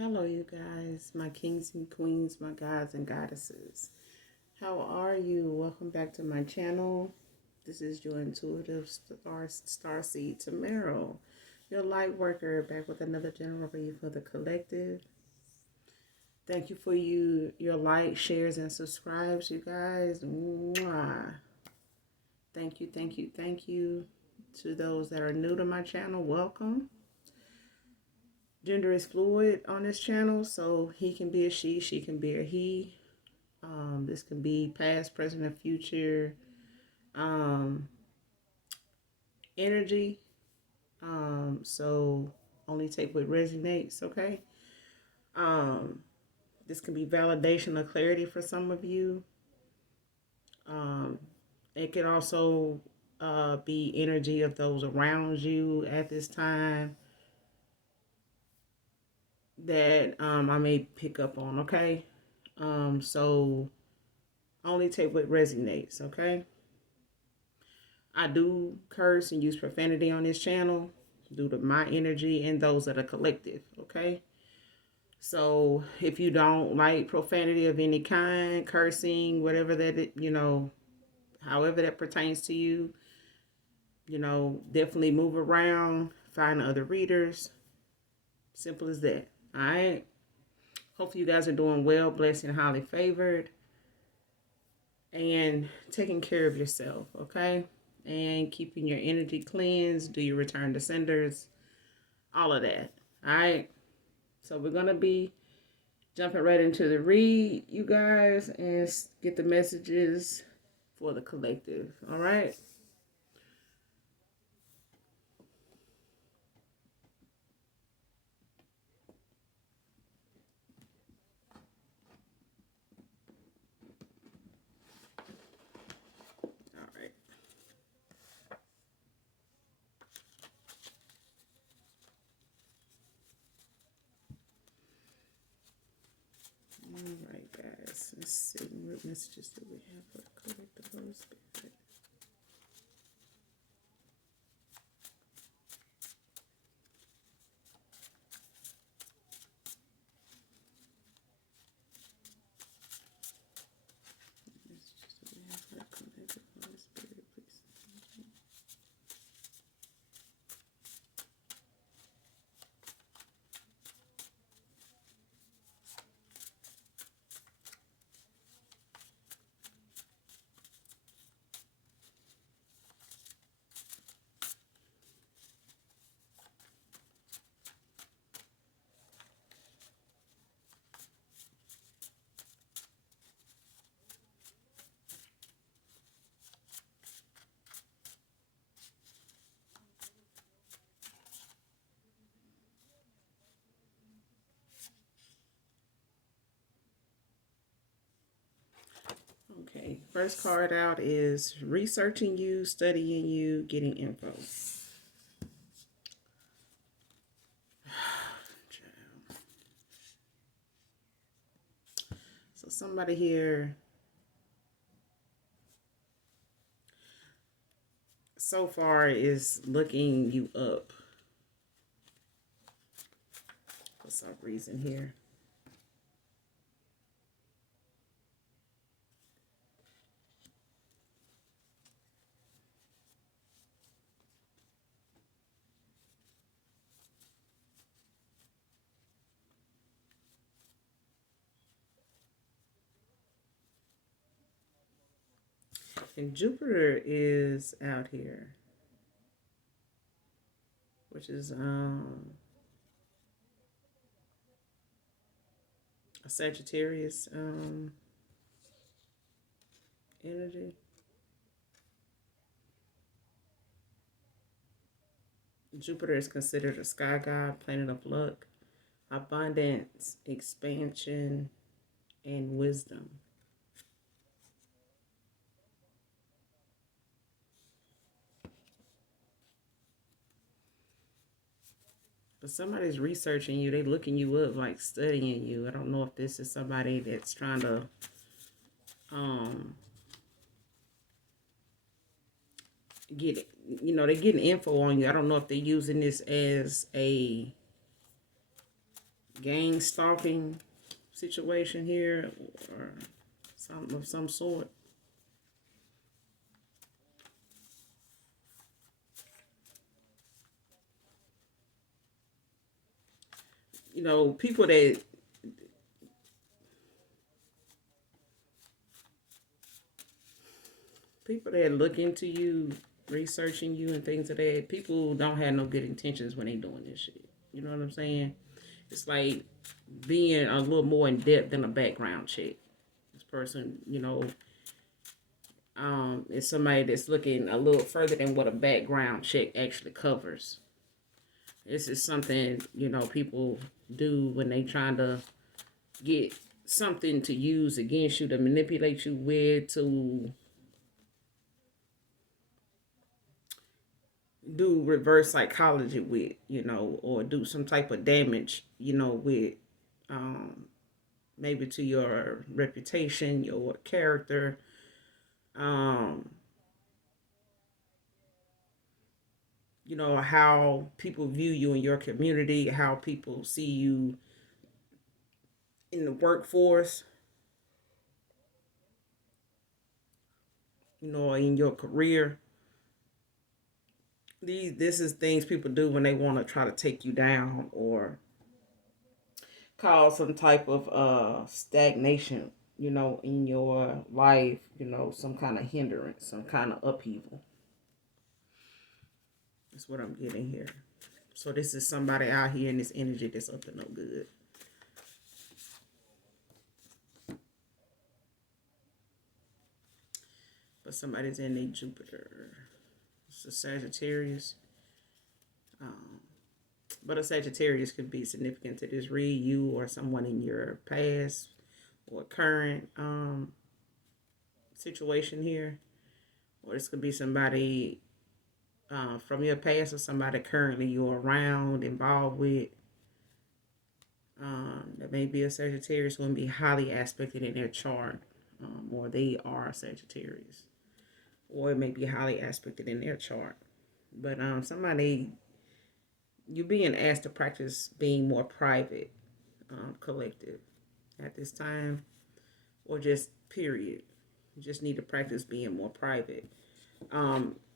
Hello, you guys, my kings and queens, my gods and goddesses. How are you? Welcome back to my channel. This is your intuitive star seed Tamaro, your light worker, back with another general read for the collective. Thank you for your likes, shares, and subscribes, you guys. Mwah. Thank you, thank you, thank you. To those that are new to my channel, welcome. Gender is fluid on this channel, so he can be a she can be a he. This can be past, present, and future um, energy. So only take what resonates, okay? Um, this can be validation or clarity for some of you. Um, it can also be energy of those around you at this time that I may pick up on, okay? So only take what resonates, okay? I do curse and use profanity on this channel due to my energy and those that are collective, okay? So if you don't like profanity of any kind, cursing, whatever however that pertains to you, definitely move around, find other readers. Simple as that. All right. Hopefully you guys are doing well, blessed, and highly favored, and taking care of yourself, okay? And keeping your energy cleansed, do your return to senders, all of that. All right. So we're going to be jumping right into the read, you guys, and get the messages for the collective. All right. All right. All right, guys. Let's see what messages do we have for the collective Holy Spirit. Messages do we have for the collective Holy Spirit, please? Okay, first card out is researching you, studying you, getting info. So somebody here so far is looking you up for some reason here. And Jupiter is out here, which is a Sagittarius energy. Jupiter is considered a sky god, planet of luck, abundance, expansion, and wisdom. But somebody's researching you. They looking you up, like studying you. I don't know if this is somebody that's trying to get it. They're getting info on you. I don't know if they're using this as a gang stalking situation here, or something of some sort. You know, people that look into you, researching you and things of that, people don't have no good intentions when they doing this shit. You know what I'm saying? It's like being a little more in depth than a background check. This person, is somebody that's looking a little further than what a background check actually covers. This is something, people do when they trying to get something to use against you, to manipulate you with, to do reverse psychology with, or do some type of damage, with um, maybe to your reputation, your character, um, how people view you in your community, how people see you in the workforce, in your career. This is things people do when they want to try to take you down or cause some type of stagnation, in your life, some kind of hindrance, some kind of upheaval. That's what I'm getting here. So this is somebody out here in this energy that's up to no good. But somebody's in a Jupiter. It's a Sagittarius. Um, but a Sagittarius could be significant to this read, you or someone in your past or current situation here. Or this could be somebody from your past or somebody currently you're around, involved with. That may be a Sagittarius who will be highly aspected in their chart, or they are Sagittarius, or it may be highly aspected in their chart. But somebody, you're being asked to practice being more private, collective at this time, or just period. You just need to practice being more private.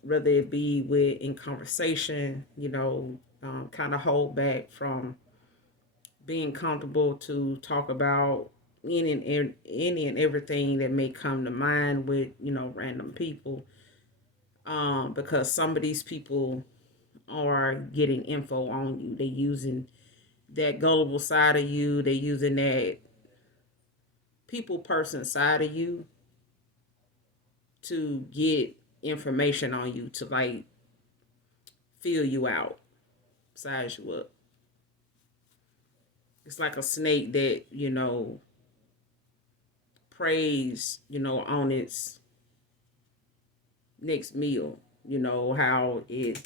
Whether it be with in conversation, kind of hold back from being comfortable to talk about any and everything that may come to mind with random people, because some of these people are getting info on you. They're using that gullible side of you. They're using that people person side of you to get information on you, to like feel you out, size you up. It's like a snake that preys on its next meal. How it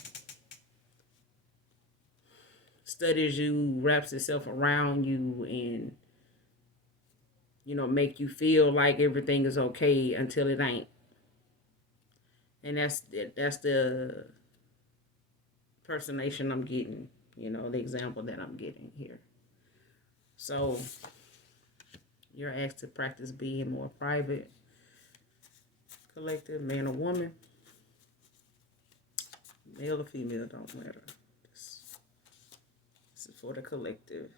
studies you, wraps itself around you, and make you feel like everything is okay until it ain't. And that's the personation I'm getting, the example that I'm getting here. So you're asked to practice being more private, collective, man or woman, male or female, don't matter. This is for the collective.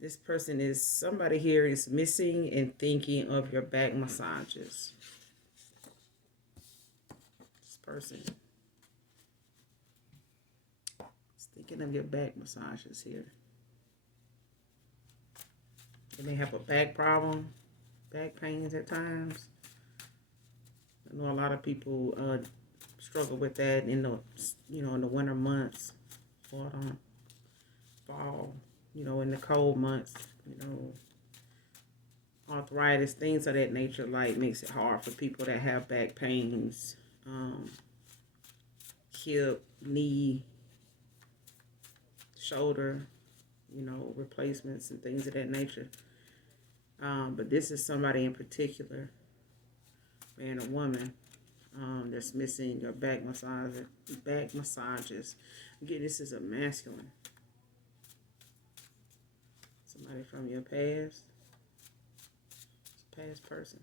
This person is, somebody here is missing and thinking of your back massages. This person is thinking of your back massages here. They may have a back problem, back pains at times. I know a lot of people struggle with that in the in the winter months, autumn, fall, in the cold months, arthritis, things of that nature, like makes it hard for people that have back pains, hip, knee, shoulder, replacements and things of that nature. But this is somebody in particular, man or woman, that's missing your back massages. Again, this is a masculine. Somebody from your past. Past person.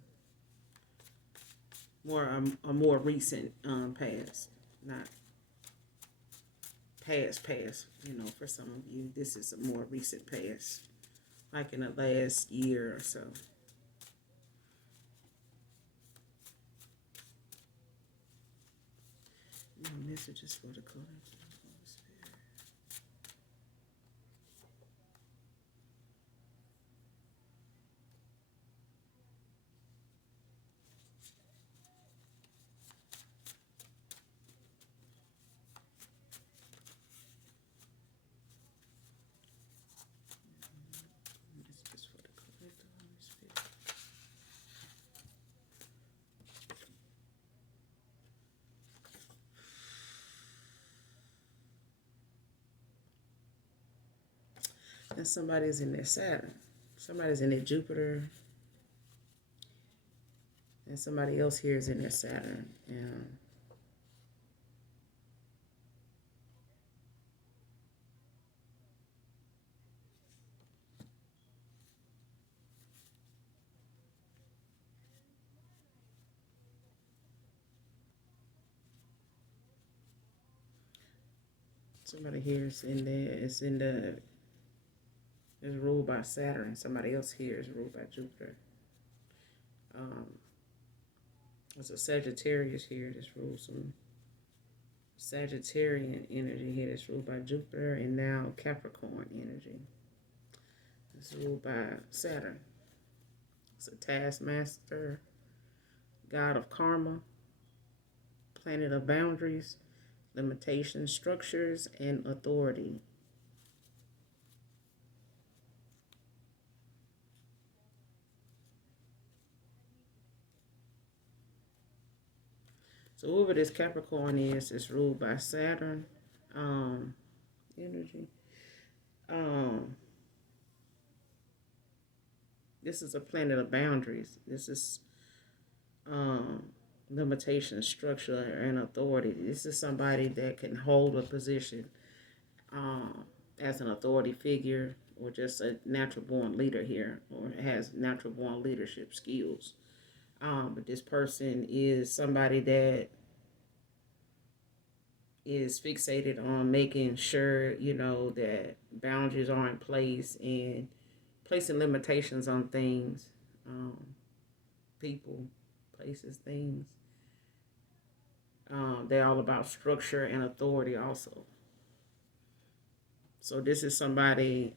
A more recent past. Not past. You know, for some of you, this is a more recent past. Like in the last year or so. Messages for the collective. Messages for the collective. And somebody's in their Saturn. Somebody's in their Jupiter. And somebody else here is in their Saturn. And somebody here is is ruled by Saturn. Somebody else here is ruled by Jupiter. There's a Sagittarius here that's ruled some Sagittarian energy here that's ruled by Jupiter, and now Capricorn energy. It's ruled by Saturn. It's a taskmaster, god of karma, planet of boundaries, limitations, structures, and authority. So whoever this Capricorn is ruled by Saturn energy. This is a planet of boundaries. This is limitation, structure, and authority. This is somebody that can hold a position as an authority figure, or just a natural born leader here, or has natural born leadership skills. But this person is somebody that is fixated on making sure, you know, that boundaries are in place and placing limitations on things, people, places, things. They're all about structure and authority also. So this is somebody,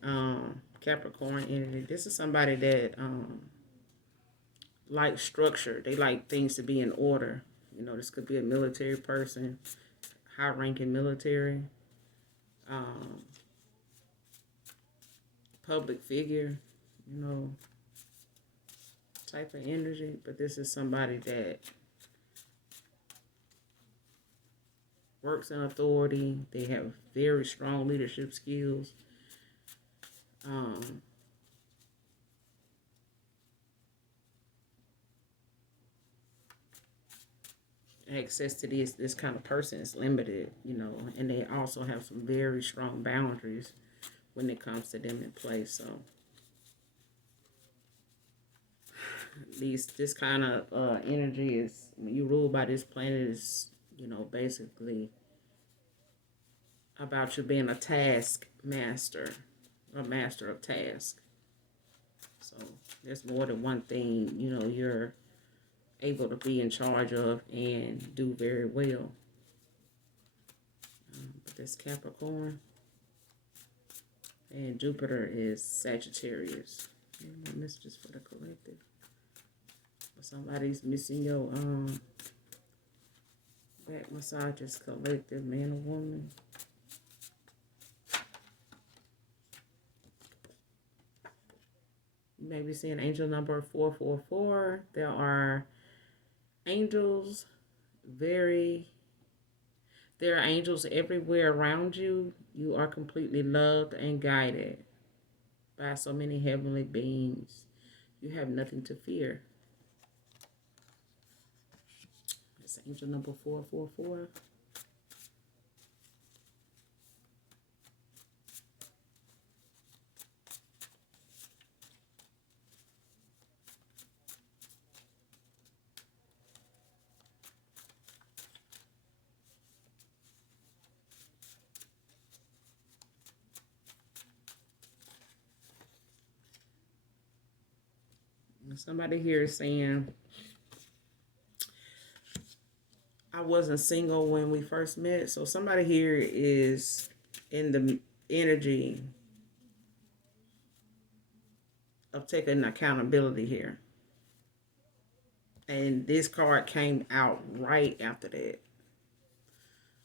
Capricorn energy, this is somebody that like structure. They like things to be in order. You know, this could be a military person, high-ranking military, public figure, you know, type of energy. But this is somebody that works in authority. They have very strong leadership skills. Access to this kind of person is limited, you know, and they also have some very strong boundaries when it comes to them in place. So this kind of energy is, when you rule by this planet, is, you know, basically about you being a task master, a master of task. So there's more than one thing, you know, you're able to be in charge of and do very well. But this Capricorn and Jupiter is Sagittarius. And messages for the collective. Somebody's missing your back massages, collective, man or woman. You may be seeing angel number 444. There are angels, there are angels everywhere around you. You are completely loved and guided by so many heavenly beings. You have nothing to fear. That's angel number 444. Somebody here is saying, I wasn't single when we first met. So somebody here is in the energy of taking accountability here. And this card came out right after that.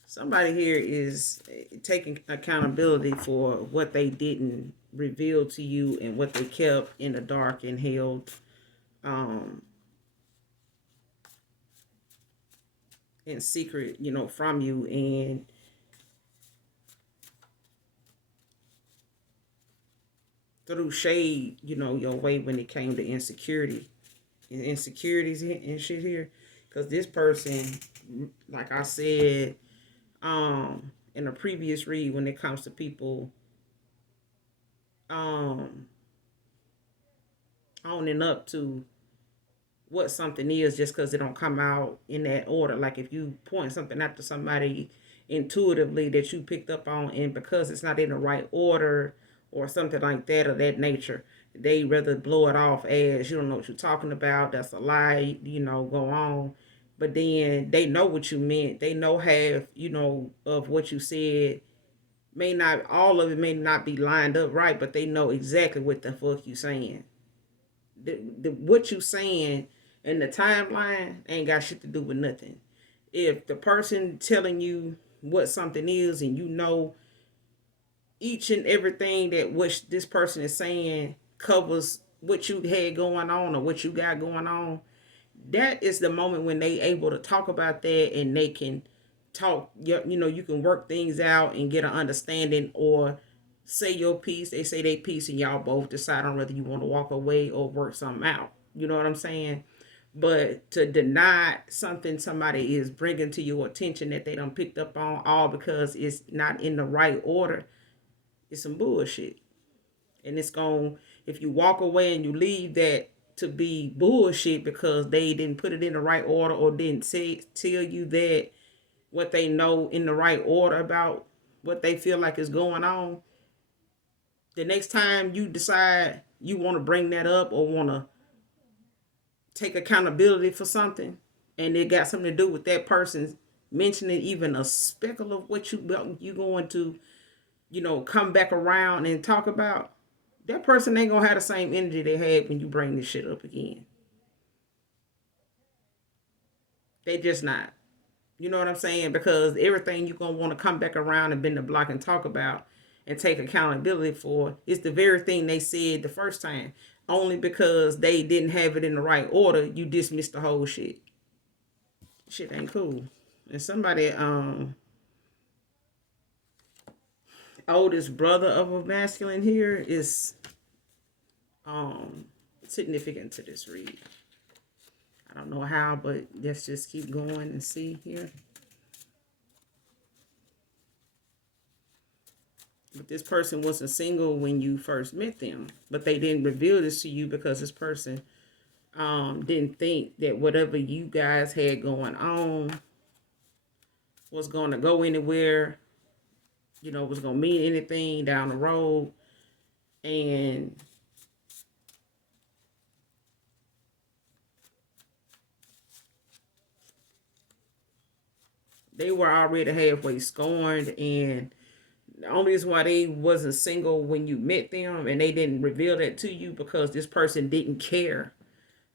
Somebody here is taking accountability for what they didn't reveal to you and what they kept in the dark and held in secret, from you, and threw shade, your way when it came to insecurities and shit here. Because this person, like I said, in a previous read, when it comes to people owning up to what something is just because it don't come out in that order. Like if you point something out to somebody intuitively that you picked up on, and because it's not in the right order or something like that of that nature, they rather blow it off as you don't know what you're talking about, that's a lie, go on. But then they know what you meant. They know half, of what you said. May not, all of it may not be lined up right, but they know exactly what the fuck you saying. What you saying and the timeline ain't got shit to do with nothing. If the person telling you what something is and each and everything that what this person is saying covers what you had going on or what you got going on, that is the moment when they able to talk about that, and they can talk, you can work things out and get an understanding, or say your piece, they say their piece, and y'all both decide on whether you want to walk away or work something out. You know what I'm saying? But to deny something somebody is bringing to your attention that they done picked up on, all because it's not in the right order, is some bullshit. And it's going, if you walk away and you leave that to be bullshit because they didn't put it in the right order or didn't tell you that what they know in the right order about what they feel like is going on, the next time you decide you want to bring that up or want to take accountability for something, and it got something to do with that person mentioning even a speckle of what you going to, come back around and talk about, that person ain't gonna have the same energy they had when you bring this shit up again. They just not. You know what I'm saying? Because everything you're gonna want to come back around and bend the block and talk about and take accountability for is the very thing they said the first time. Only because they didn't have it in the right order, you dismiss the whole shit. Shit ain't cool. And somebody, oldest brother of a masculine here is significant to this read. I don't know how, but let's just keep going and see here. But this person wasn't single when you first met them, but they didn't reveal this to you because this person didn't think that whatever you guys had going on was going to go anywhere, was going to mean anything down the road. And they were already halfway scorned, and the only reason why they wasn't single when you met them and they didn't reveal that to you because this person didn't care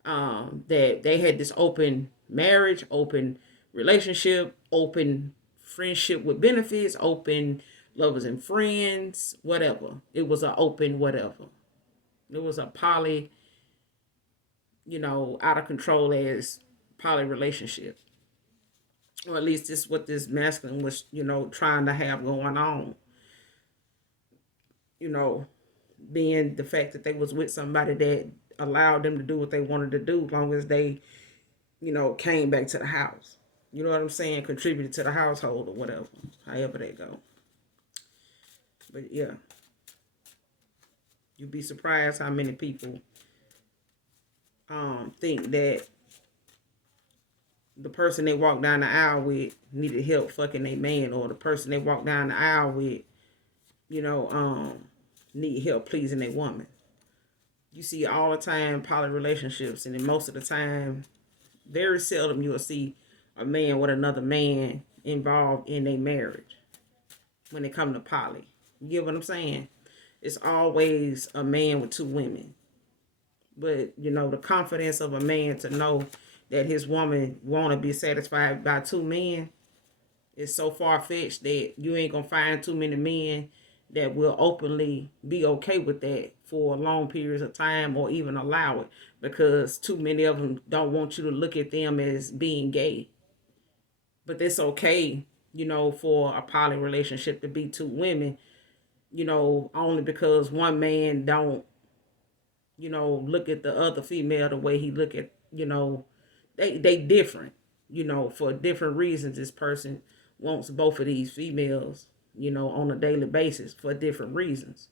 that they had this open marriage, open relationship, open friendship with benefits, open lovers and friends, whatever. It was an open whatever. It was a poly, out of control as poly relationship. Or at least this is what this masculine was, trying to have going on. Being the fact that they was with somebody that allowed them to do what they wanted to do as long as they, came back to the house. You know what I'm saying? Contributed to the household or whatever. However they go. But yeah. You'd be surprised how many people think that the person they walk down the aisle with needed help fucking their man, or the person they walk down the aisle with, need help pleasing their woman. you see all the time poly relationships, and then most of the time, very seldom you'll see a man with another man involved in a marriage when it comes to poly. You get what I'm saying? It's always a man with two women. But the confidence of a man to know that his woman want to be satisfied by two men is so far fetched that you ain't gonna find too many men that will openly be okay with that for long periods of time or even allow it, because too many of them don't want you to look at them as being gay. But it's okay, for a poly relationship to be two women, only because one man don't, look at the other female the way he look at, they different, for different reasons. This person wants both of these females, on a daily basis for different reasons,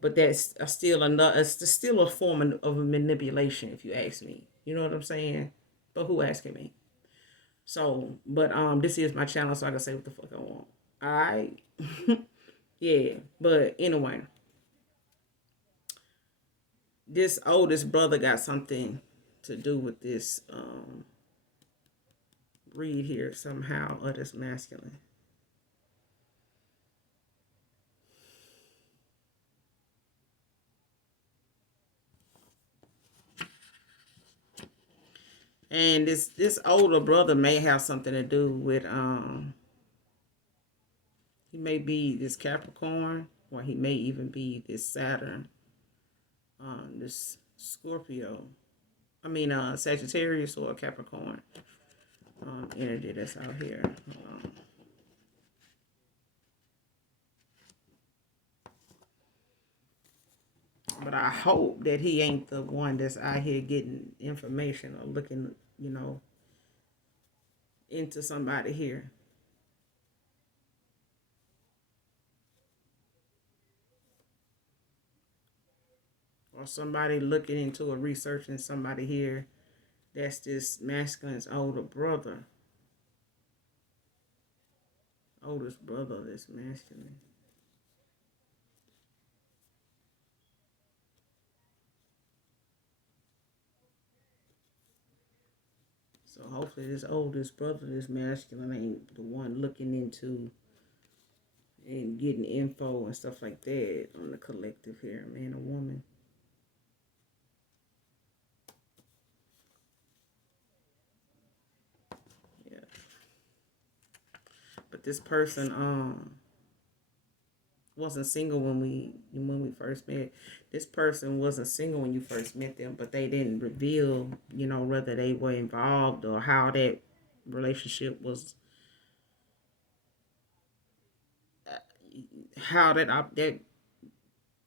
but that's still another, it's still a form of a manipulation, if you ask me. You know what I'm saying? But who asking me? So, but this is my channel, so I can say what the fuck I want. All right. Yeah, but anyway, this oldest brother got something to do with this read here somehow, or this masculine. And this older brother may have something to do with he may be this Capricorn, or he may even be this Saturn, this Scorpio. I mean Sagittarius or Capricorn energy that's out here. But I hope that he ain't the one that's out here getting information or looking, into somebody here. Or somebody looking into a researching somebody here that's this masculine's older brother. Oldest brother of this masculine. So hopefully this oldest brother, this masculine, ain't the one looking into and getting info and stuff like that on the collective here, man or woman. Yeah. But this person wasn't single when we first met. This person wasn't single when you first met them, but they didn't reveal, whether they were involved or how that relationship was, how that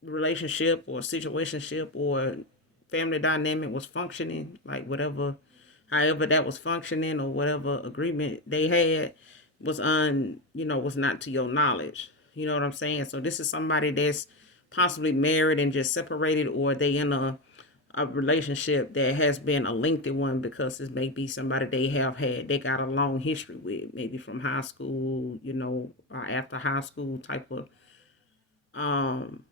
relationship or situationship or family dynamic was functioning, like whatever, however that was functioning, or whatever agreement they had was was not to your knowledge. You know what I'm saying? So this is somebody that's possibly married and just separated, or they in a relationship that has been a lengthy one, because it may be somebody they got a long history with, maybe from high school, or after high school type of um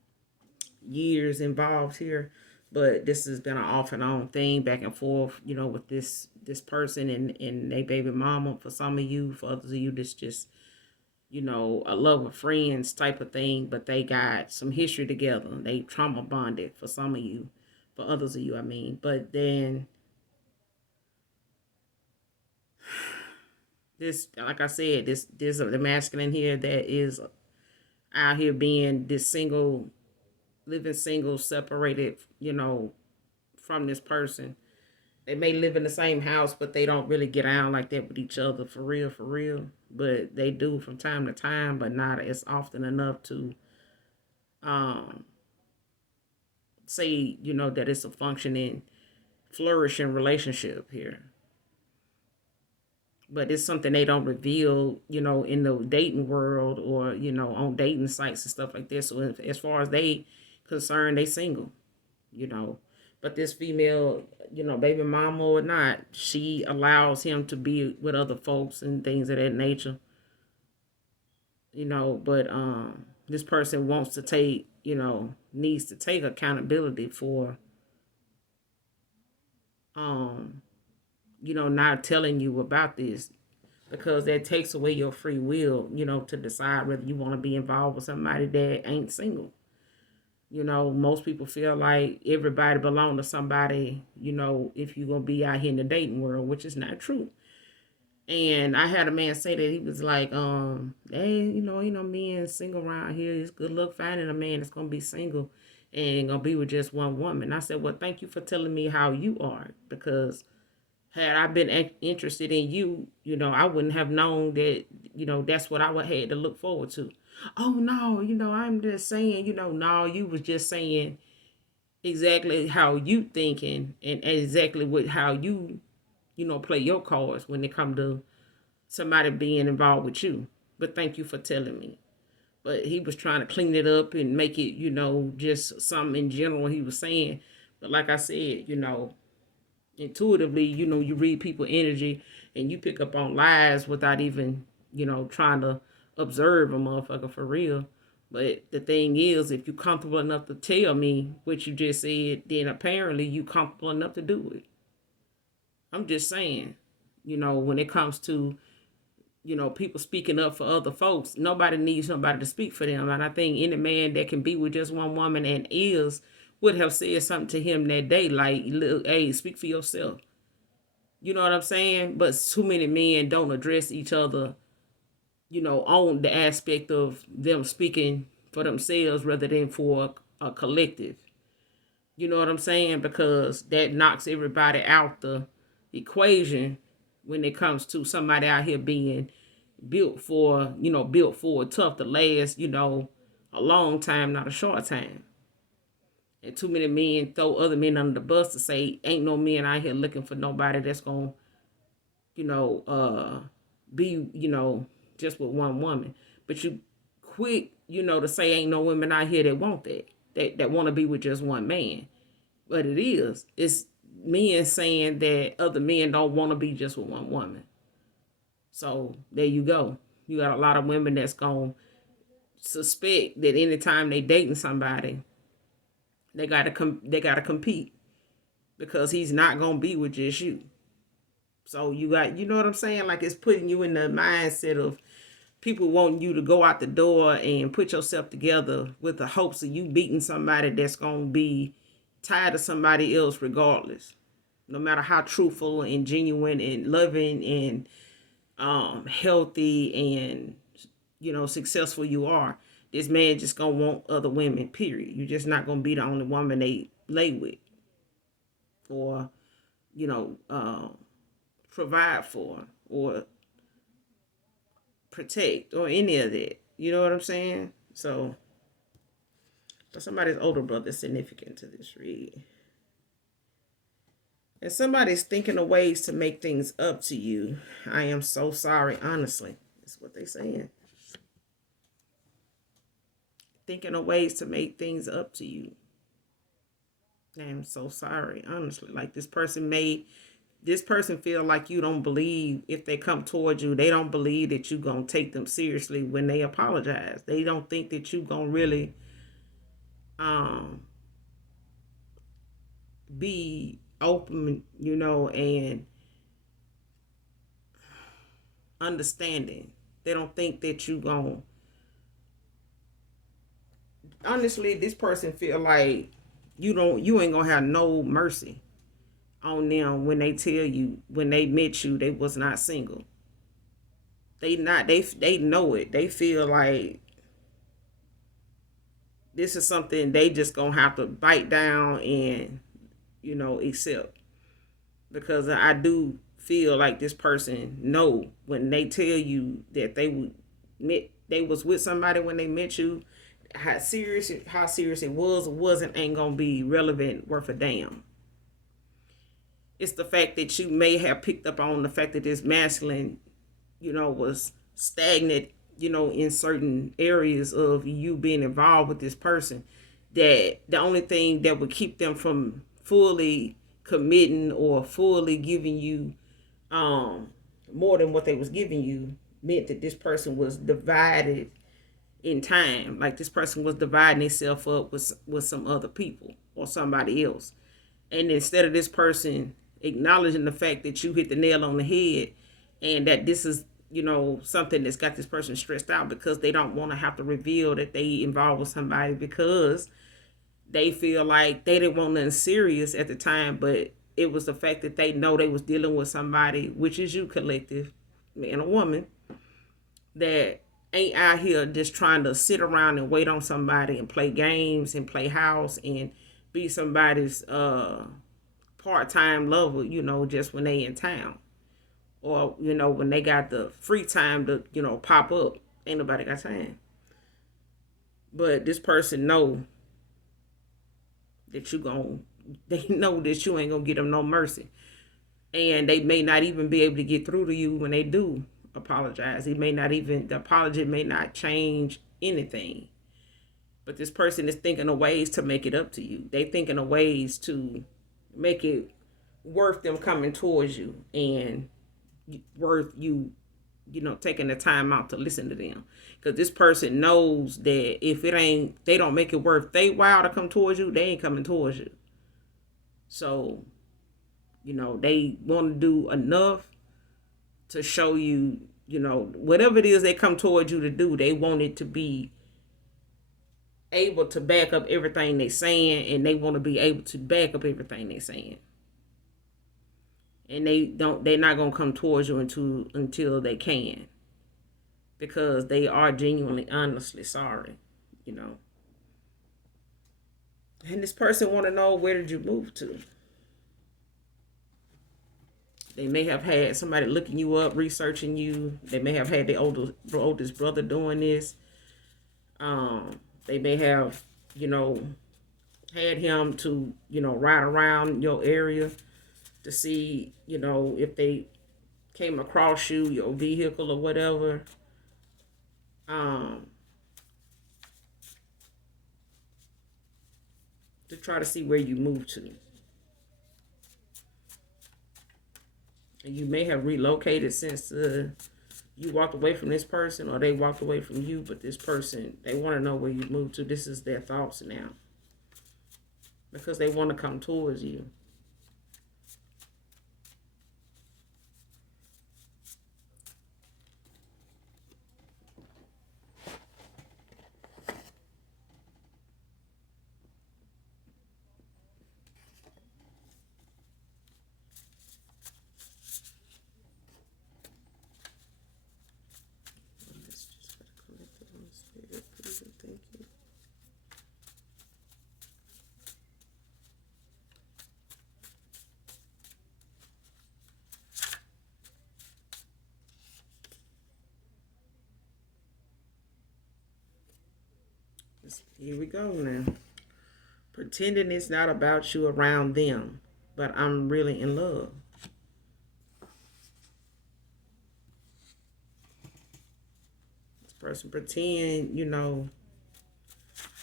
years involved here. But this has been an off and on thing, back and forth, with this person and they baby mama. For some of you, for others of you, this just, a love of friends type of thing. But they got some history together. They trauma bonded for some of you. For others of you, I mean. But then this, like I said, this the masculine here that is out here being this single, living single, separated, from this person. They may live in the same house, but they don't really get out like that with each other for real, for real. But they do from time to time, but not as often enough to um, say, that it's a functioning, flourishing relationship here. But it's something they don't reveal, in the dating world, or, on dating sites and stuff like this. So as far as they concerned, they single, you know. But this female, baby mama or not, she allows him to be with other folks and things of that nature. But this person wants to take, needs to take accountability for, um, not telling you about this, because that takes away your free will, to decide whether you want to be involved with somebody that ain't single. Most people feel like everybody belong to somebody, if you're going to be out here in the dating world, which is not true. And I had a man say that he was like, hey, ain't no men single around here. It's good luck finding a man that's gonna be single and gonna be with just one woman. I said, well, thank you for telling me how you are, because had I been interested in you, I wouldn't have known that, that's what I would had to look forward to. Oh no, I'm just saying, no, you was just saying exactly how you thinking and exactly what how you play your cards when it come to somebody being involved with you. But thank you for telling me. But he was trying to clean it up and make it, just something in general he was saying. But like I said, intuitively, you read people energy and you pick up on lies without even, trying to observe a motherfucker for real. But the thing is, if you're comfortable enough to tell me what you just said, then apparently you comfortable enough to do it. I'm just saying, when it comes to, people speaking up for other folks, nobody needs somebody to speak for them. And I think any man that can be with just one woman and would have said something to him that day, like, hey, speak for yourself. You know what I'm saying? But too many men don't address each other, on the aspect of them speaking for themselves rather than for a collective. You know what I'm saying? Because that knocks everybody out the equation when it comes to somebody out here being built for tough to last, a long time, not a short time. And too many men throw other men under the bus to say, ain't no men out here looking for nobody that's going to, be, just with one woman. But you quick, to say ain't no women out here that want that want to be with just one man. But it is. It's men saying that other men don't want to be just with one woman. So there you go. You got a lot of women that's going to suspect that anytime they dating somebody, they got to compete, because he's not going to be with just you. So you got, you know what I'm saying? Like, it's putting you in the mindset of people wanting you to go out the door and put yourself together with the hopes of you beating somebody that's going to be tied to somebody else regardless. No matter how truthful and genuine and loving and healthy and, successful you are, this man just going to want other women, period. You're just not going to be the only woman they lay with or, provide for or protect or any of that. You know what I'm saying? So, but somebody's older brother is significant to this read. And somebody's thinking of ways to make things up to you. I am so sorry, honestly. That's what they're saying. Thinking of ways to make things up to you. I am so sorry, honestly. Like, this person feel like you don't believe, if they come towards you, they don't believe that you gonna take them seriously when they apologize. They don't think that you gonna really be open, and understanding. They don't think that you gonna, honestly, this person feel like you ain't gonna have no mercy on them when they tell you, when they met you, they was not single. They know it. They feel like this is something they just gonna have to bite down and, accept. Because I do feel like this person know when they tell you that they was with somebody when they met you, how serious it was or wasn't ain't gonna be relevant worth a damn. It's the fact that you may have picked up on the fact that this masculine, was stagnant, in certain areas of you being involved with this person, that the only thing that would keep them from fully committing or fully giving you more than what they was giving you meant that this person was divided in time. Like this person was dividing himself up with some other people or somebody else. And instead of this person acknowledging the fact that you hit the nail on the head and that this is, something that's got this person stressed out because they don't want to have to reveal that they involved with somebody because they feel like they didn't want nothing serious at the time, but it was the fact that they know they was dealing with somebody, which is you collective, man or woman, that ain't out here just trying to sit around and wait on somebody and play games and play house and be somebody's part-time lover, just when they in town. Or, when they got the free time to, pop up. Ain't nobody got time. But this person know that they know that you ain't gonna get them no mercy. And they may not even be able to get through to you when they do apologize. The apology may not change anything. But this person is thinking of ways to make it up to you. They thinking of ways to make it worth them coming towards you and worth you, taking the time out to listen to them. Because this person knows that if they don't make it worth they while to come towards you, they ain't coming towards you. So, they want to do enough to show you, whatever it is they come towards you to do, they want it to be able to back up everything they're saying, and they want to be able to back up everything they're saying. And they're not going to come towards you until they can. Because they are genuinely, honestly sorry, And this person want to know, where did you move to? They may have had somebody looking you up, researching you. They may have had their oldest brother doing this. They may have, had him to, ride around your area to see, if they came across you, your vehicle or whatever. To try to see where you moved to. And you may have relocated since you walked away from this person or they walked away from you, but this person, they want to know where you moved to. This is their thoughts now. Because they want to come towards you. Thank you. Here we go now. Pretending it's not about you around them, but I'm really in love. This person pretend,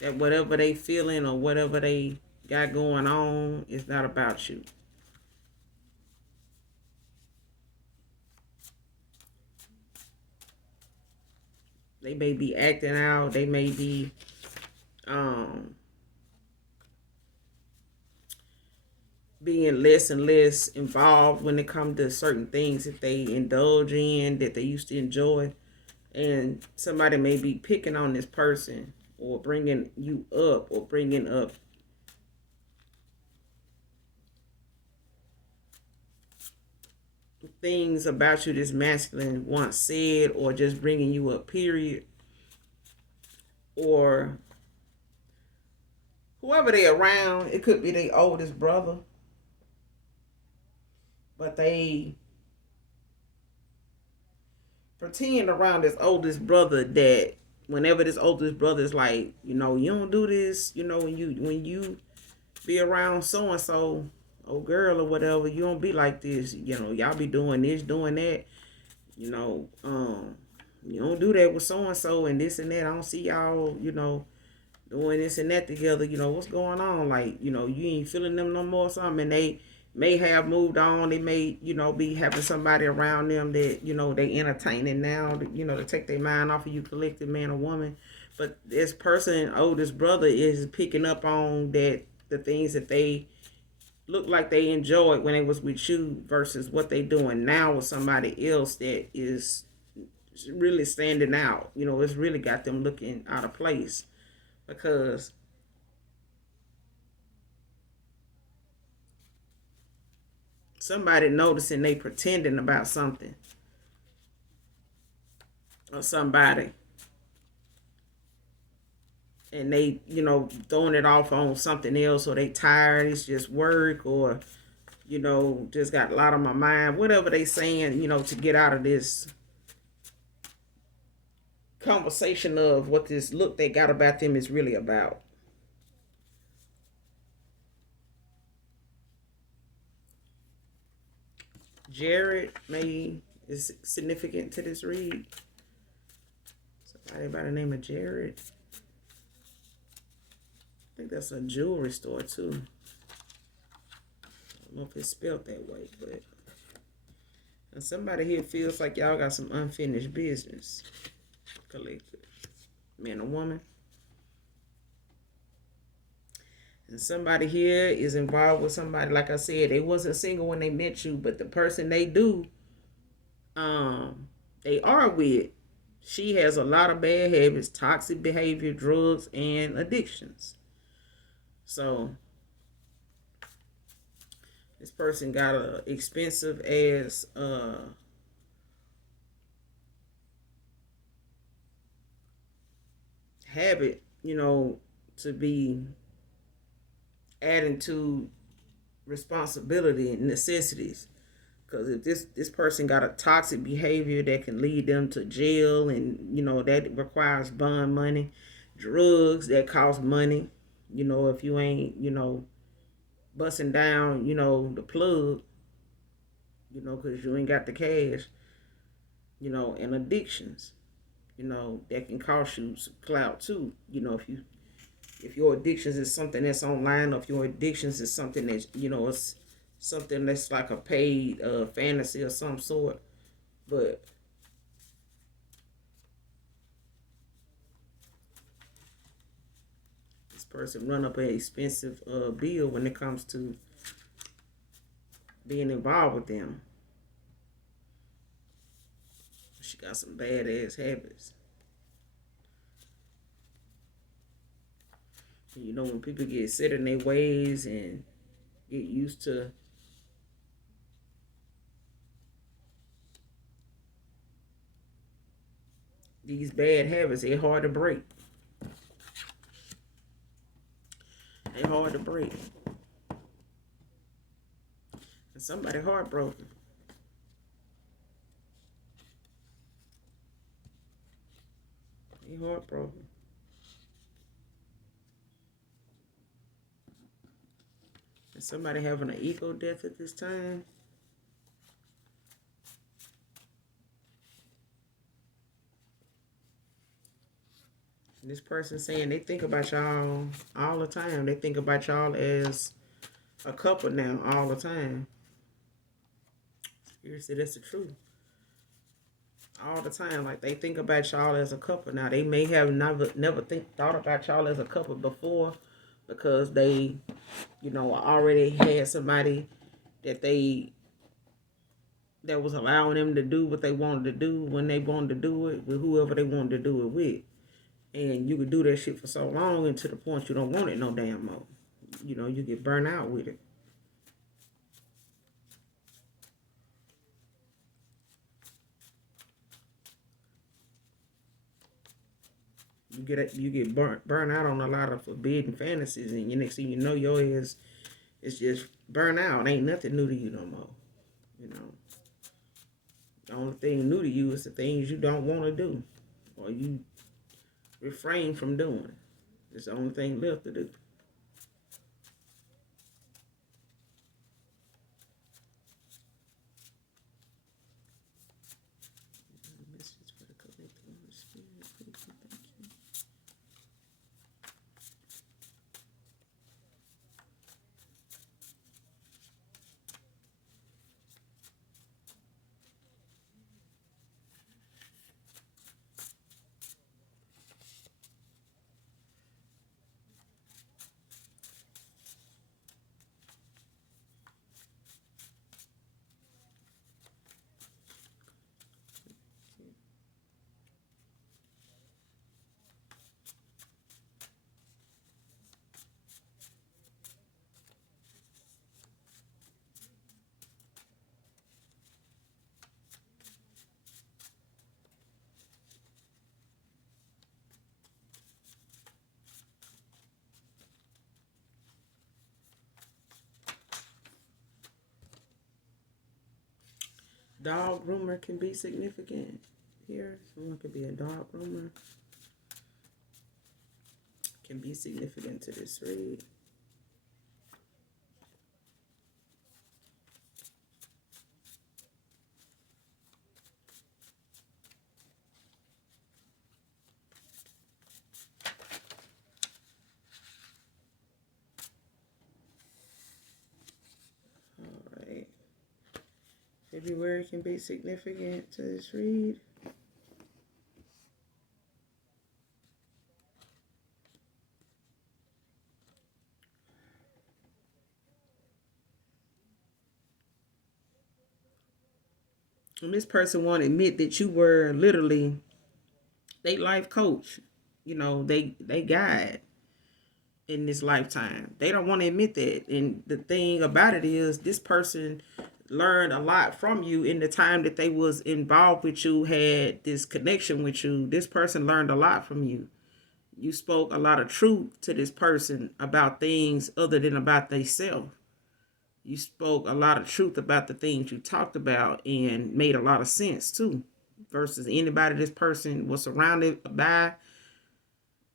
that whatever they feeling or whatever they got going on is not about you. They may be acting out. They may be being less and less involved when it comes to certain things that they indulge in, that they used to enjoy. And somebody may be picking on this person or bringing you up or bringing up things about you this masculine once said, or just bringing you up, period. Or whoever they around, it could be their oldest brother, but they pretend around this oldest brother that whenever this oldest brother is like, you don't do this, when you be around so and so, old girl or whatever, you don't be like this, y'all be doing this, doing that, you don't do that with so and so and this and that. I don't see y'all, doing this and that together. What's going on? Like, you ain't feeling them no more or something. And they may have moved on. They may, be having somebody around them that, they entertaining now, to take their mind off of you, collective man or woman. But this person, oldest brother, is picking up on that the things that they look like they enjoyed when they was with you versus what they doing now with somebody else that is really standing out. It's really got them looking out of place because somebody noticing they pretending about something or somebody, and they throwing it off on something else, or they tired, it's just work, or just got a lot on my mind, whatever they saying, to get out of this conversation of what this look they got about them is really about. Jared may is significant to this read. Somebody by the name of Jared. I think that's a jewelry store too. I don't know if it's spelled that way, but and somebody here feels like y'all got some unfinished business. Collective. Man or woman. And somebody here is involved with somebody, like I said, they wasn't single when they met you, but the person they are with, she has a lot of bad habits, toxic behavior, drugs, and addictions. So this person got a expensive ass habit, to be adding to responsibility and necessities. Because if this person got a toxic behavior that can lead them to jail, and that requires bond money, drugs that cost money, if you ain't busting down the plug, because you ain't got the cash, and addictions, that can cost you some clout too. If your addictions is something that's online, or if your addictions is something that it's something that's like a paid fantasy of some sort. But this person run up an expensive bill when it comes to being involved with them. She got some bad ass habits. When people get set in their ways and get used to these bad habits, they're hard to break. They're hard to break. And somebody heartbroken. They heartbroken. And somebody having an ego death at this time. This person saying they think about y'all all the time. They think about y'all as a couple now all the time. Seriously, that's the truth. All the time. Like, they think about y'all as a couple now. They may have never thought about y'all as a couple before, because they, already had somebody that was allowing them to do what they wanted to do when they wanted to do it with whoever they wanted to do it with. And you could do that shit for so long, and to the point you don't want it no damn more. You get burnt out with it. You get burnt out on a lot of forbidden fantasies, and the next thing you know, your ass is just burnt out. Ain't nothing new to you no more. The only thing new to you is the things you don't want to do, or you refrain from doing. It's the only thing left to do. Dog groomer can be significant here. Someone could be a dog groomer. Can be significant to this read. All right. February can be significant to this read. And this person won't admit that you were literally they life coach. You know, they guide in this lifetime. They don't want to admit that. And the thing about it is this person learned a lot from you in the time that they was involved with you, had this connection with you. This person learned a lot from you. You spoke a lot of truth to this person about things other than about themselves. You spoke a lot of truth about the things you talked about and made a lot of sense too. Versus anybody this person was surrounded by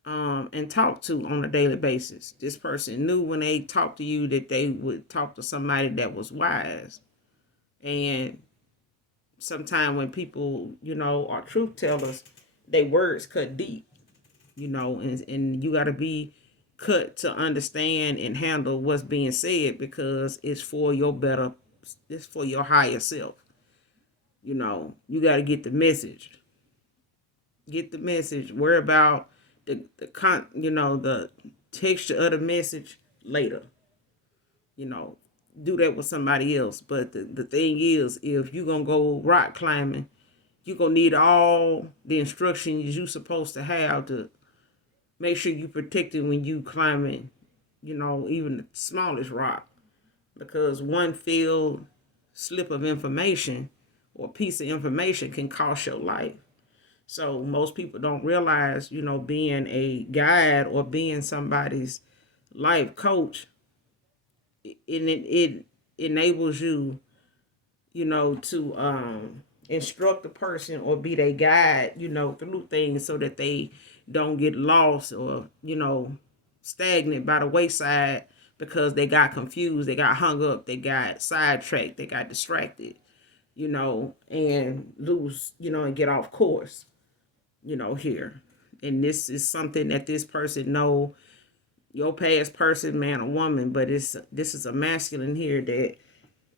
and talked to on a daily basis. This person knew when they talked to you that they would talk to somebody that was wise. And sometimes when people, are truth tellers, they words cut deep, and you got to be cut to understand and handle what's being said because it's for your better, it's for your higher self. You got to get the message. Get the message. Worry about the texture of the message later. Do that with somebody else. But the thing is, if you're going to go rock climbing, you're going to need all the instructions you're supposed to have to make sure you're protected when you climbing, even the smallest rock. Because one failed slip of information or piece of information can cost your life. So most people don't realize, being a guide or being somebody's life coach, it enables you, to instruct the person or be their guide, through things so that they don't get lost or, stagnant by the wayside because they got confused, they got hung up, they got sidetracked, they got distracted, and lose, and get off course, here. And this is something that this person know, your past person, man or woman, but this is a masculine here that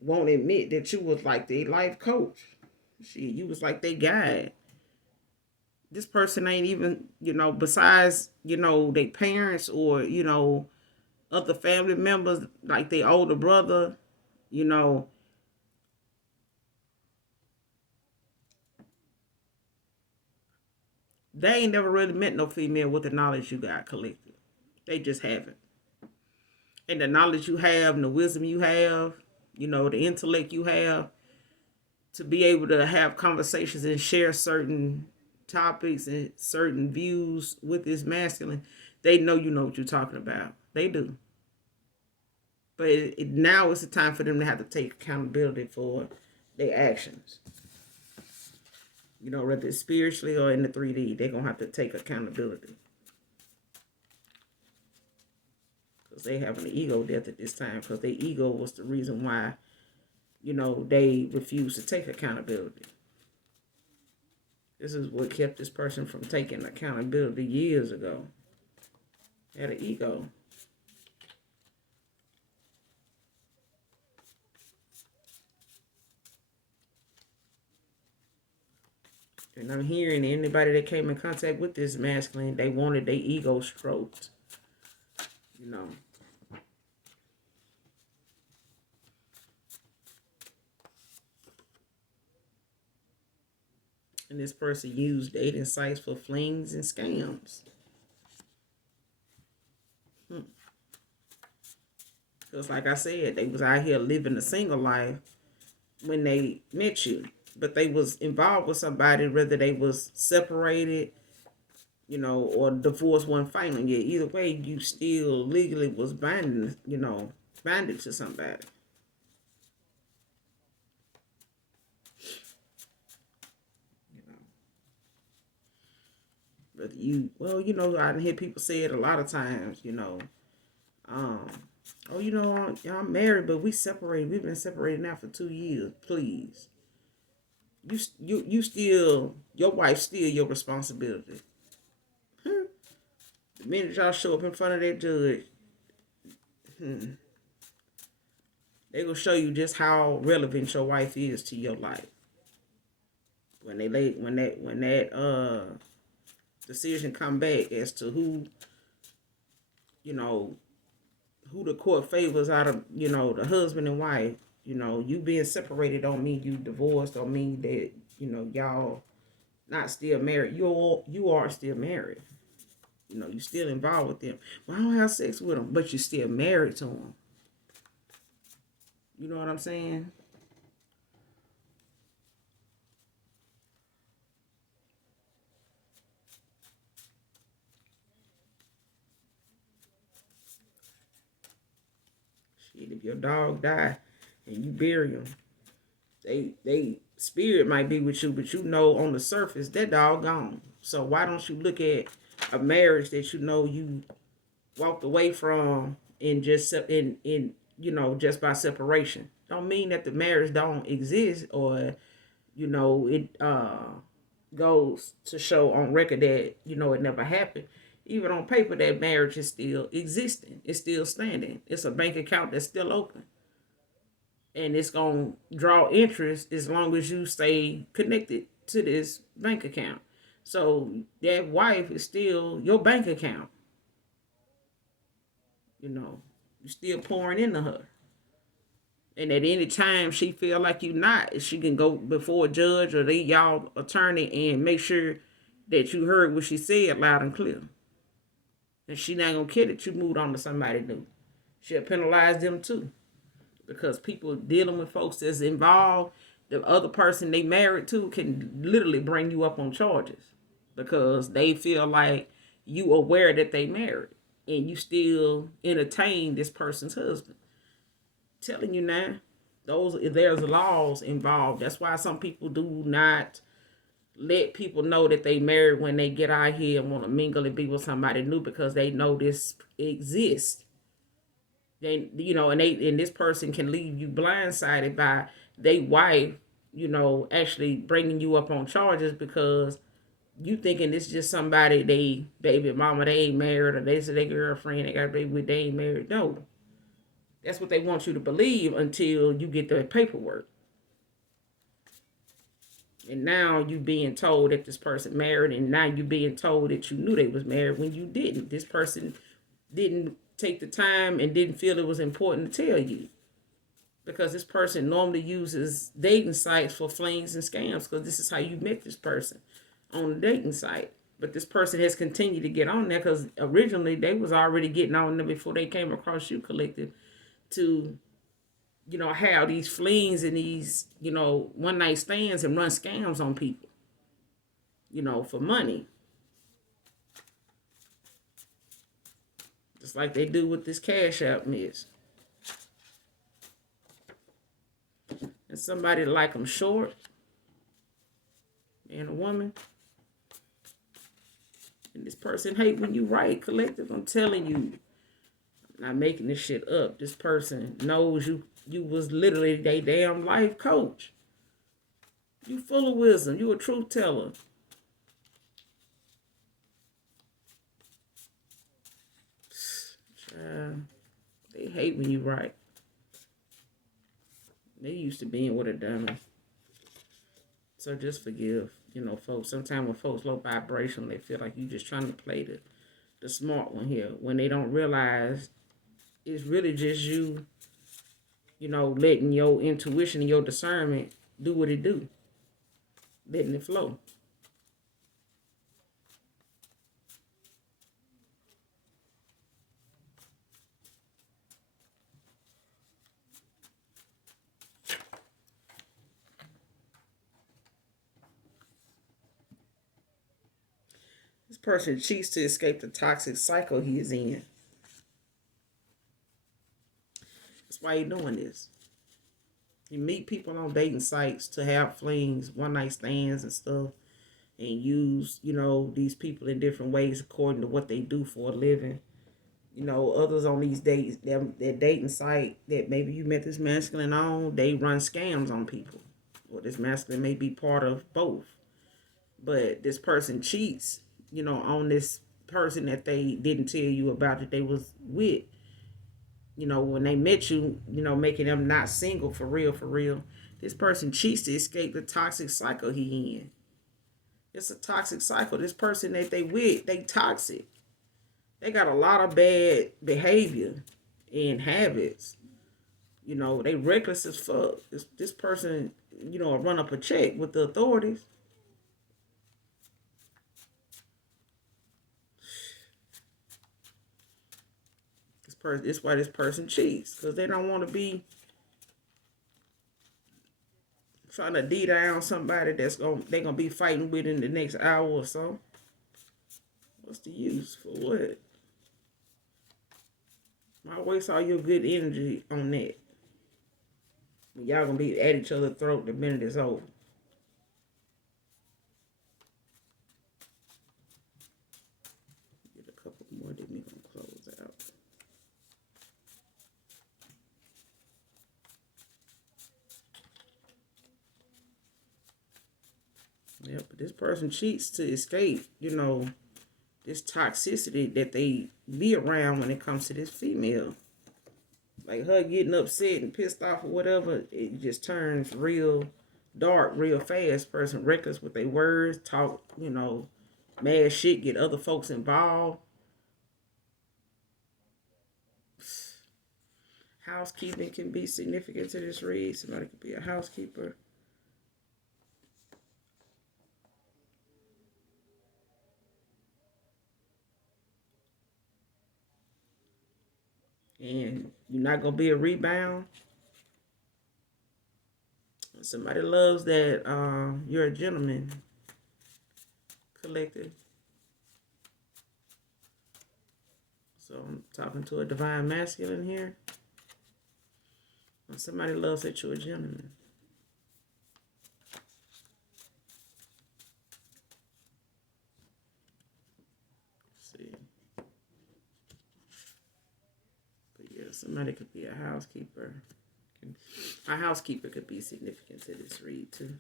won't admit that you was like their life coach. You was like their guide. This person ain't even, besides, their parents or, other family members, like their older brother, they ain't never really met no female with the knowledge you got collected. They just haven't. And the knowledge you have and the wisdom you have, the intellect you have, to be able to have conversations and share certain topics and certain views with this masculine, they know you know what you're talking about. They do. But now it's the time for them to have to take accountability for their actions. Whether it's spiritually or in the 3D, they're going to have to take accountability. Because they having an ego death at this time because their ego was the reason why, they refused to take accountability. This is what kept this person from taking accountability years ago. They had an ego. And I'm hearing anybody that came in contact with this masculine, they wanted their ego stroked. And this person used dating sites for flings and scams. Because like I said, they was out here living a single life when they met you. But they was involved with somebody, whether they was separated, or divorce wasn't final yet. Either way, you still legally was binded to somebody. But I hear people say it a lot of times, um, oh, I'm married, but we separated. We've been separated now for 2 years. Please, you still, your wife's still your responsibility. The minute y'all show up in front of that judge, they gonna show you just how relevant your wife is to your life. When that decision come back as to you know, who the court favors out of, the husband and wife, you being separated don't mean you divorced, don't mean that, y'all not still married. You are still married. You still involved with them. Well, I don't have sex with them, but you're still married to them. You know what I'm saying? Shit, if your dog die and you bury him, they spirit might be with you, but on the surface that dog gone. So why don't you look at a marriage that you walked away from in just just by separation? Don't mean that the marriage don't exist, or it goes to show on record that it never happened. Even on paper, that marriage is still existing. It's still standing. It's a bank account that's still open, and it's going to draw interest as long as you stay connected to this bank account. So that wife is still your bank account. You're still pouring into her. And at any time she feel like you not, she can go before a judge or y'all attorney and make sure that you heard what she said loud and clear. And she not gonna care that you moved on to somebody new. She'll penalize them too. Because people dealing with folks that's involved, the other person they married to can literally bring you up on charges. Because they feel like you aware that they married and you still entertain this person's husband. Telling you now, there's laws involved. That's why some people do not let people know that they married when they get out here and want to mingle and be with somebody new, because they know this exists. And this person can leave you blindsided by they wife, actually bringing you up on charges because you thinking it's just somebody they baby mama, they ain't married, or they say their girlfriend they got a baby with, they ain't married. No, that's what they want you to believe until you get the paperwork. And now you being told that this person married, and now you being told that you knew they was married when you didn't. This person didn't take the time and didn't feel it was important to tell you. Because this person normally uses dating sites for flings and scams, because this is how you met this person, on a dating site. But this person has continued to get on there because originally they was already getting on there before they came across you, Collective, to have these flings and these one night stands and run scams on people for money, just like they do with this Cash App miss. And somebody like them short, and a woman, and this person hate when you write, Collective. I'm telling you, I'm not making this shit up. This person knows you was literally their damn life coach. You full of wisdom. You a truth teller. They hate when you write. They used to being with a dummy. So just forgive, folks. Sometimes when folks low vibration, they feel like you just trying to play the smart one here, when they don't realize it's really just you, letting your intuition and your discernment do what it do. Letting it flow. This person cheats to escape the toxic cycle he is in. That's why you're doing this. You meet people on dating sites to have flings, one night stands and stuff. and use, these people in different ways according to what they do for a living. Others on these dates, their dating site that maybe you met this masculine on, they run scams on people. Well, this masculine may be part of both. But this person cheats, on this person that they didn't tell you about that they was with. When they met you, making them not single for real, for real. This person cheats to escape the toxic cycle he in. It's a toxic cycle. This person that they with, they toxic. They got a lot of bad behavior and habits. They reckless as fuck. This person, run up a check with the authorities. This why this person cheats, because they don't want to be trying to D down somebody they're gonna be fighting with in the next hour or so. What's the use? For what? Why waste all your good energy on that? Y'all gonna be at each other's throat the minute it's over. Get a couple more, then we gonna close out. Yeah, but this person cheats to escape, this toxicity that they be around when it comes to this female. Like her getting upset and pissed off or whatever, it just turns real dark real fast. Person reckless with their words, talk, mad shit, get other folks involved. Housekeeping can be significant to this read. Somebody could be a housekeeper. And you're not going to be a rebound. Somebody loves that you're a gentleman, collective. So I'm talking to a divine masculine here. Somebody loves that you're a gentleman. Let's see. But yeah, somebody could be a housekeeper. A housekeeper could be significant to this read too.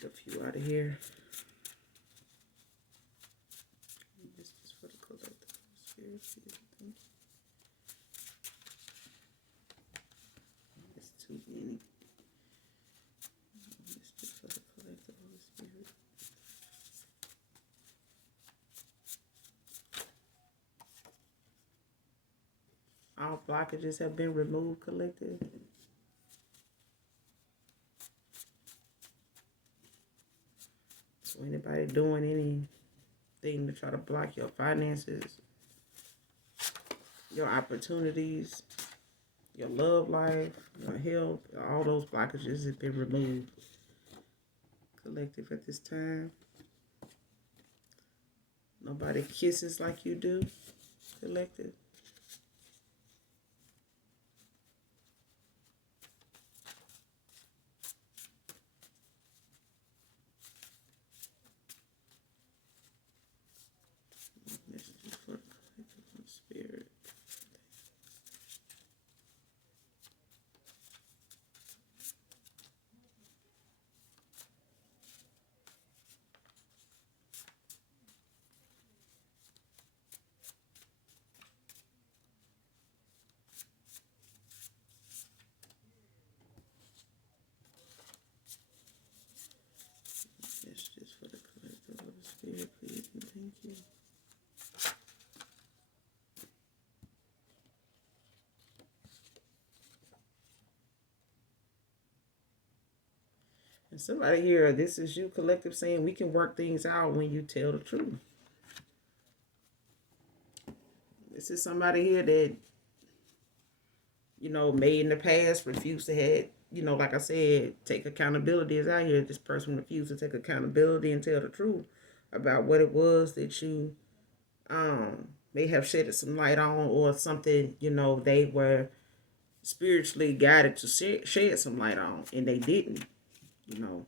Get a few out of here. This is for the collective spirit. It's too many. It's just for the collective Holy Spirit. All blockages have been removed, collective. So anybody doing anything to try to block your finances, your opportunities, your love life, your health, all those blockages have been removed, collective, at this time. Nobody kisses like you do, collective. Spirit. Somebody here, this is you collective saying we can work things out when you tell the truth. This is somebody here that, may in the past refuse to have, like I said, take accountability is out here. This person refused to take accountability and tell the truth about what it was that you may have shedded some light on, or something, they were spiritually guided to shed some light on, and they didn't. You know,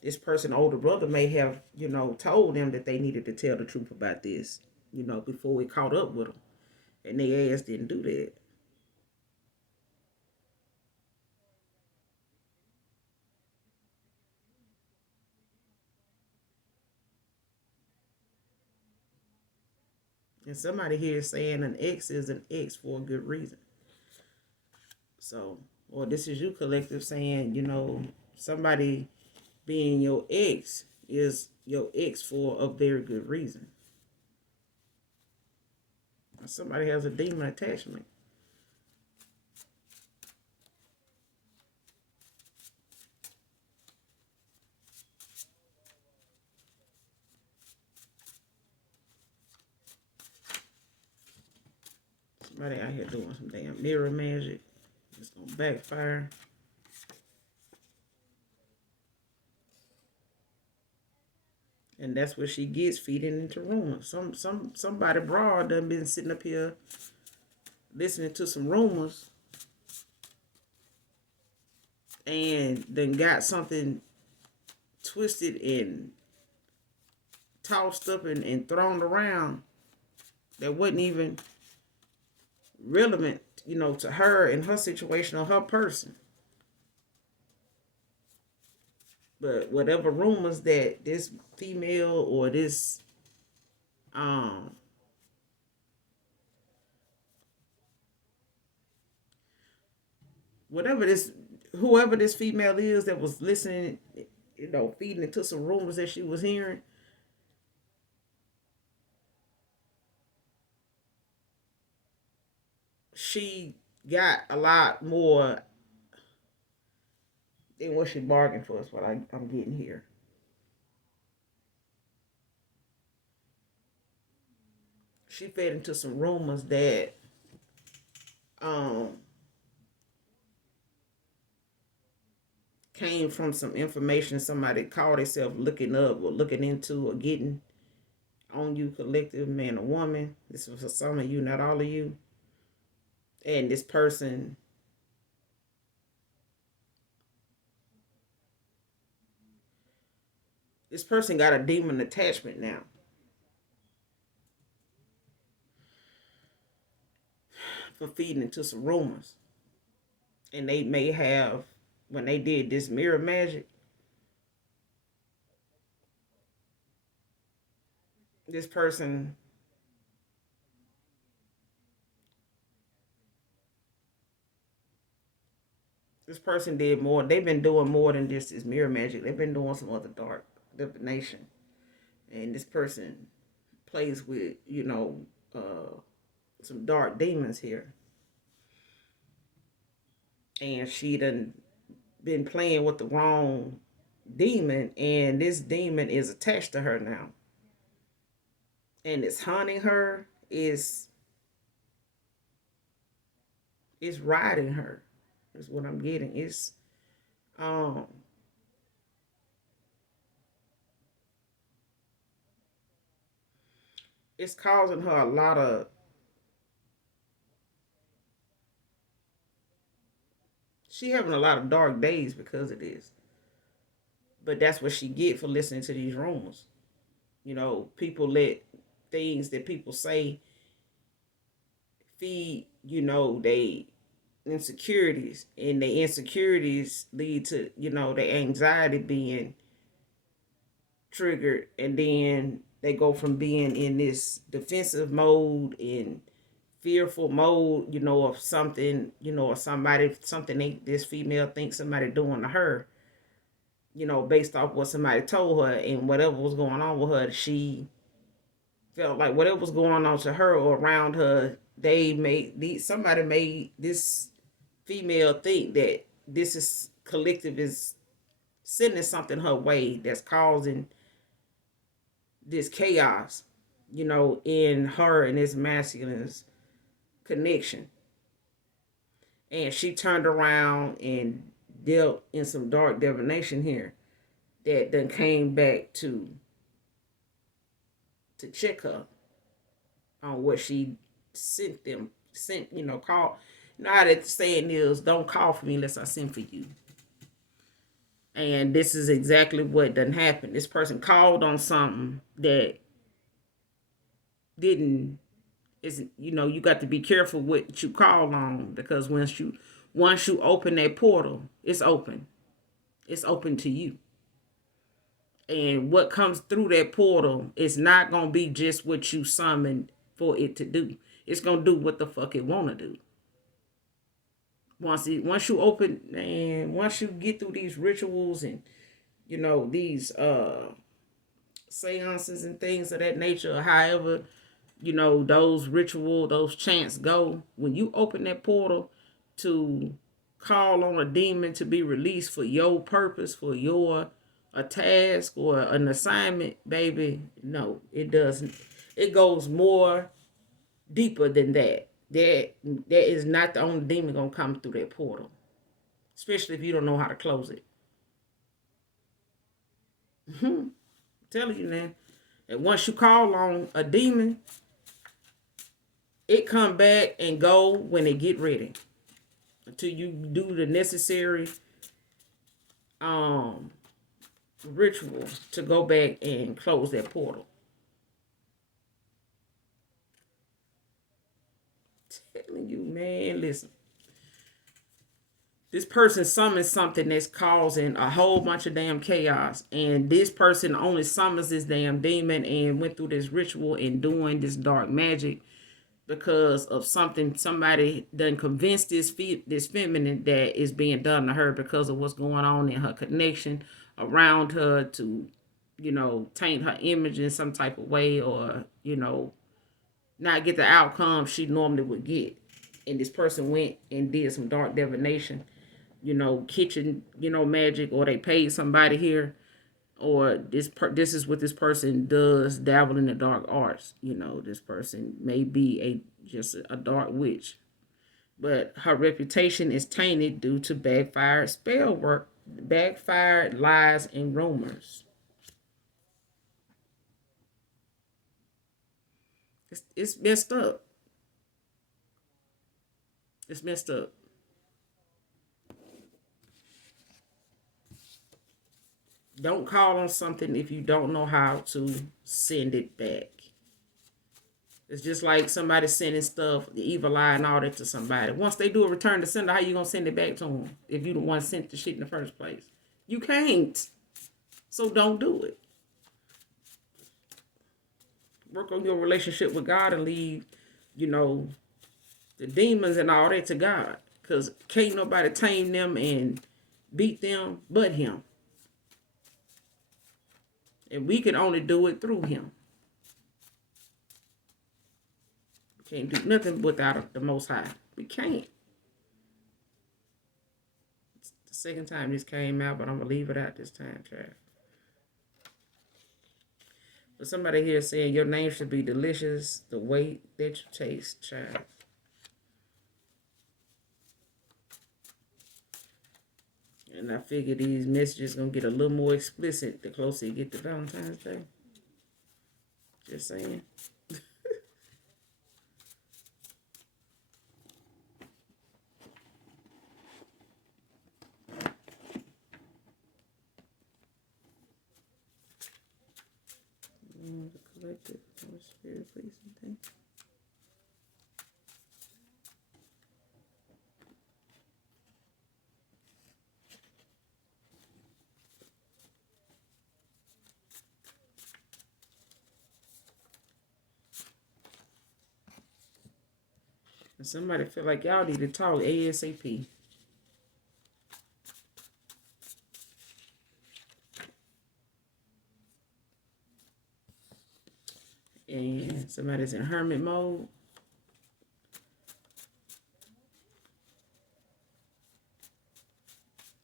this person, older brother, may have, told them that they needed to tell the truth about this, before we caught up with them, and they ass didn't do that. And somebody here is saying an ex is an ex for a good reason. So, or this is you collective saying, somebody being your ex is your ex for a very good reason. Somebody has a demon attachment. Somebody out here doing some damn mirror magic. It's gonna backfire. And that's what she gets, feeding into rumors. Somebody broad done been sitting up here listening to some rumors and then got something twisted and tossed up and thrown around that wasn't even relevant, to her and her situation or her person. But whatever rumors that this female or this whatever this whoever this female is that was listening, feeding into some rumors that she was hearing, she got a lot more than what she bargained for, is what I'm getting here. She fed into some rumors that um came from some information somebody called themselves looking up or looking into or getting on you, collective, man or woman. This was for some of you, not all of you. And this person got a demon attachment now for feeding into some rumors. And they may have, when they did this mirror magic, this person this person did more. They've been doing more than just this mirror magic. They've been doing some other dark divination. And this person plays with, some dark demons here. And she done been playing with the wrong demon, and this demon is attached to her now. And it's haunting her, is riding her, is what I'm getting. Um it's causing her a lot of, she having a lot of dark days because of this. But that's what she get for listening to these rumors. People let things that people say feed, they insecurities, and the insecurities lead to, the anxiety being triggered, and then they go from being in this defensive mode and fearful mode, of something, or somebody, something this female thinks somebody doing to her, based off what somebody told her, and whatever was going on with her, she felt like whatever was going on to her or around her, somebody made this female think that this is collective is sending something her way that's causing this chaos, in her and this masculine's connection. And she turned around and dealt in some dark divination here that then came back to check her on what she call. How that saying is, don't call for me unless I send for you. And this is exactly what done happened. This person called on something that didn't isn't you got to be careful what you call on, because once you open that portal, it's open. It's open to you. And what comes through that portal is not gonna be just what you summoned for it to do. It's gonna do what the fuck it wanna do. Once you open, and once you get through these rituals and these seances and things of that nature, however, those chants go, when you open that portal to call on a demon to be released for your purpose, for your a task or an assignment, baby, no, it doesn't. It goes more deeper than that. That is not the only demon gonna come through that portal, especially if you don't know how to close it. I'm telling you now. And once you call on a demon, it come back and go when it get ready. Until you do the necessary ritual to go back and close that portal. Telling you, man, listen. This person summons something that's causing a whole bunch of damn chaos. And this person only summons this damn demon and went through this ritual and doing this dark magic because of something somebody done convinced this feminine that is being done to her because of what's going on in her connection around her to, taint her image in some type of way, or, not get the outcome she normally would get. And this person went and did some dark divination, kitchen, magic, or they paid somebody here, or this is what this person does, dabble in the dark arts. This person may be just a dark witch, but her reputation is tainted due to backfired spell work, backfired lies and rumors. It's messed up. It's messed up. Don't call on something if you don't know how to send it back. It's just like somebody sending stuff, the evil eye and all that to somebody. Once they do a return to sender, how you going to send it back to them if you the one sent the shit in the first place? You can't. So don't do it. Work on your relationship with God and leave, the demons and all that to God. Because can't nobody tame them and beat them but him. And we can only do it through him. We can't do nothing without the Most High. We can't. It's the second time this came out, but I'm going to leave it out this time, child. But somebody here saying your name should be delicious, the way that you taste, child. And I figure these messages going to get a little more explicit the closer you get to Valentine's Day. Just saying. The collective spirit, please, and thank you. And somebody feel like y'all need to talk ASAP. And somebody's in hermit mode.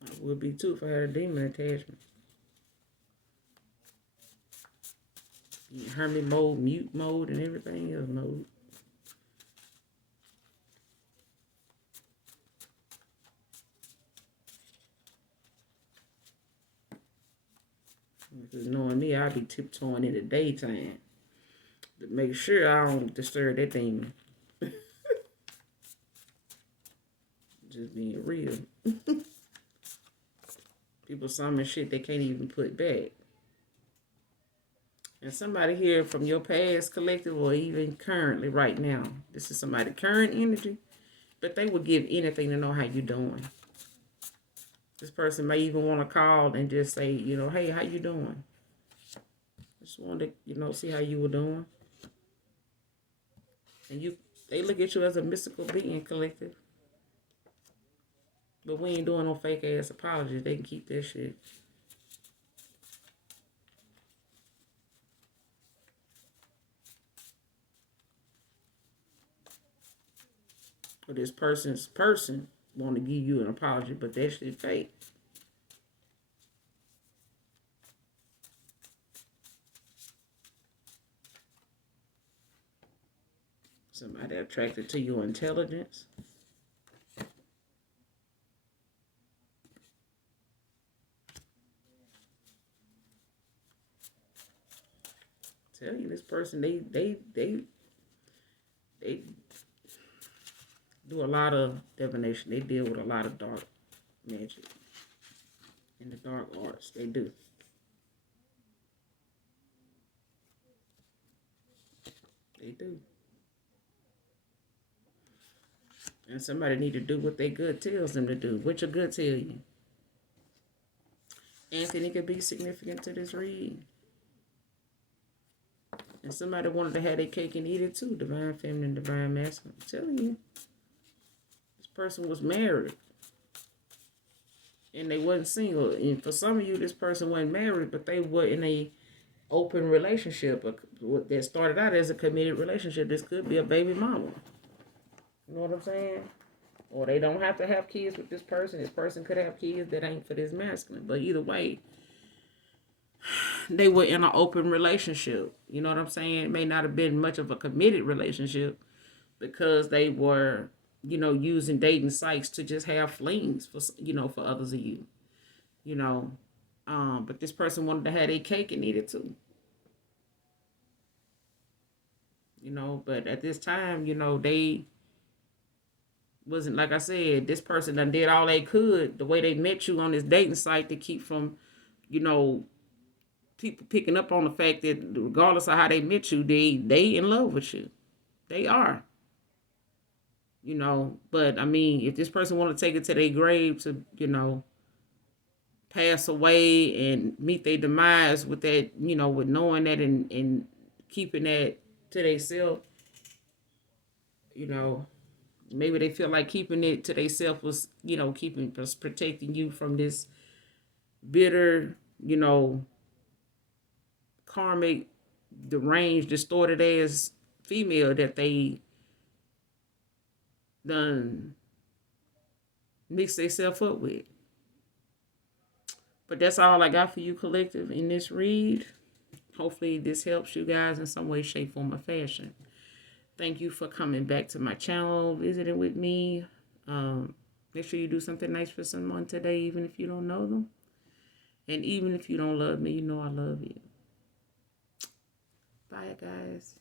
I would be too if I had a demon attachment. Hermit mode, mute mode, and everything else mode. Because knowing me, I'd be tiptoeing in the daytime to make sure I don't disturb that demon. Just being real. People summon shit they can't even put back. And somebody here from your past collective or even currently right now. This is somebody current energy. But they would give anything to know how you doing. This person may even want to call and just say, hey, how you doing? Just wanted to, see how you were doing. And they look at you as a mystical being collective. But we ain't doing no fake ass apologies. They can keep that shit. Or this person's person want to give you an apology, but that shit fake. Somebody attracted to your intelligence. Tell you, this person, they do a lot of divination. They deal with a lot of dark magic and the dark arts. They do. They do. And somebody need to do what their good tells them to do. What your good tell you. Anthony could be significant to this read. And somebody wanted to have their cake and eat it too. Divine feminine, divine masculine. I'm telling you. This person was married. And they wasn't single. And for some of you, this person wasn't married, but they were in a open relationship. That started out as a committed relationship. This could be a baby mama. You know what I'm saying? Or they don't have to have kids with this person. This person could have kids that ain't for this masculine. But either way, they were in an open relationship. You know what I'm saying? It may not have been much of a committed relationship because they were, using dating sites to just have flings for others of you. But this person wanted to have their cake and eat it too. But at this time, they wasn't, like I said, this person done did all they could the way they met you on this dating site to keep from, people picking up on the fact that regardless of how they met you, they in love with you. They are. But I mean, if this person want to take it to their grave to, pass away and meet their demise with that, with knowing that and keeping that to themselves, maybe they feel like keeping it to themselves was, protecting you from this bitter, karmic, deranged, distorted ass female that they done mix themselves up with. But that's all I got for you, collective, in this read. Hopefully this helps you guys in some way, shape, form, or fashion. Thank you for coming back to my channel, visiting with me. Make sure you do something nice for someone today, even if you don't know them. And even if you don't love me, I love you. Bye, guys.